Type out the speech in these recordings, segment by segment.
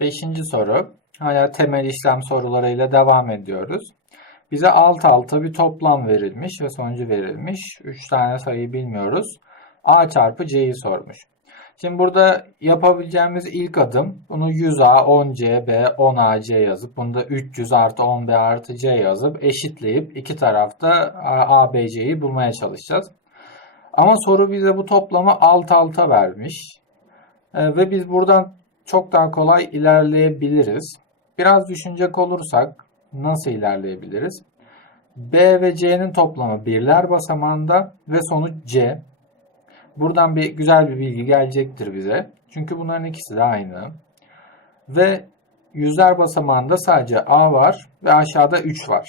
Beşinci soru. Hala temel işlem sorularıyla devam ediyoruz. Bize alt alta bir toplam verilmiş ve sonucu verilmiş. 3 tane sayıyı bilmiyoruz. A çarpı C'yi sormuş. Şimdi burada yapabileceğimiz ilk adım bunu 100A, 10C, B, 10AC yazıp bunu da 300 artı 10B artı C yazıp eşitleyip iki tarafta A, B, C'yi bulmaya çalışacağız. Ama soru bize bu toplamı alt alta vermiş. E, ve biz buradan çok daha kolay ilerleyebiliriz. Biraz düşünecek olursak nasıl ilerleyebiliriz? B ve C'nin toplamı birler basamağında ve sonuç C. Buradan bir güzel bir bilgi gelecektir bize. Çünkü bunların ikisi de aynı. Ve yüzler basamağında sadece A var ve aşağıda 3 var.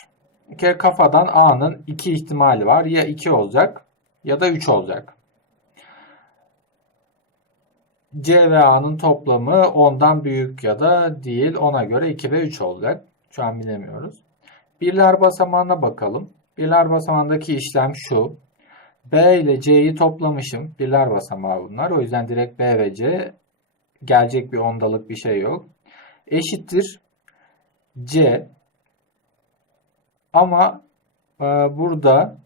Bir kere kafadan A'nın iki ihtimali var. Ya 2 olacak ya da 3 olacak. C ve A'nın toplamı 10'dan büyük ya da değil. Ona göre 2 ve 3 olacak. Şu an bilemiyoruz. Birler basamağına bakalım. Birler basamağındaki işlem şu. B ile C'yi toplamışım. Birler basamağı bunlar. O yüzden direkt B ve C gelecek bir ondalık bir şey yok. Eşittir C. Ama e, burada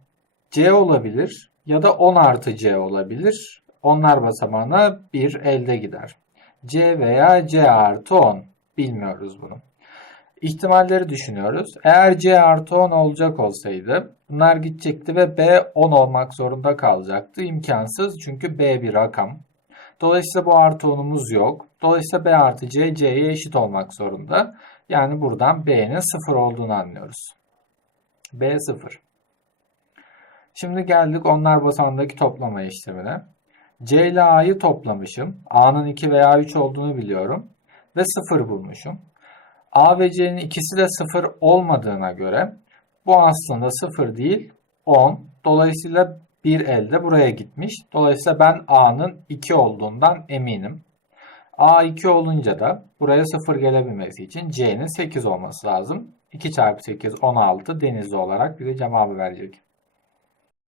C olabilir ya da 10 artı C olabilir. Onlar basamağına 1 elde gider. C veya C artı 10. Bilmiyoruz bunu. İhtimalleri düşünüyoruz. Eğer C artı 10 olacak olsaydı bunlar gidecekti ve B 10 olmak zorunda kalacaktı. İmkansız çünkü B bir rakam. Dolayısıyla bu artı 10'umuz yok. Dolayısıyla B artı C C'ye eşit olmak zorunda. Yani buradan B'nin 0 olduğunu anlıyoruz. B 0. Şimdi geldik onlar basamağındaki toplama işlemine. C ile A'yı toplamışım. A'nın 2 veya 3 olduğunu biliyorum. Ve 0 bulmuşum. A ve C'nin ikisi de 0 olmadığına göre bu aslında 0 değil 10. Dolayısıyla bir elde buraya gitmiş. Dolayısıyla ben A'nın 2 olduğundan eminim. A 2 olunca da buraya 0 gelebilmesi için C'nin 8 olması lazım. 2 çarpı 8 16 denizli olarak bize cevabı verecek.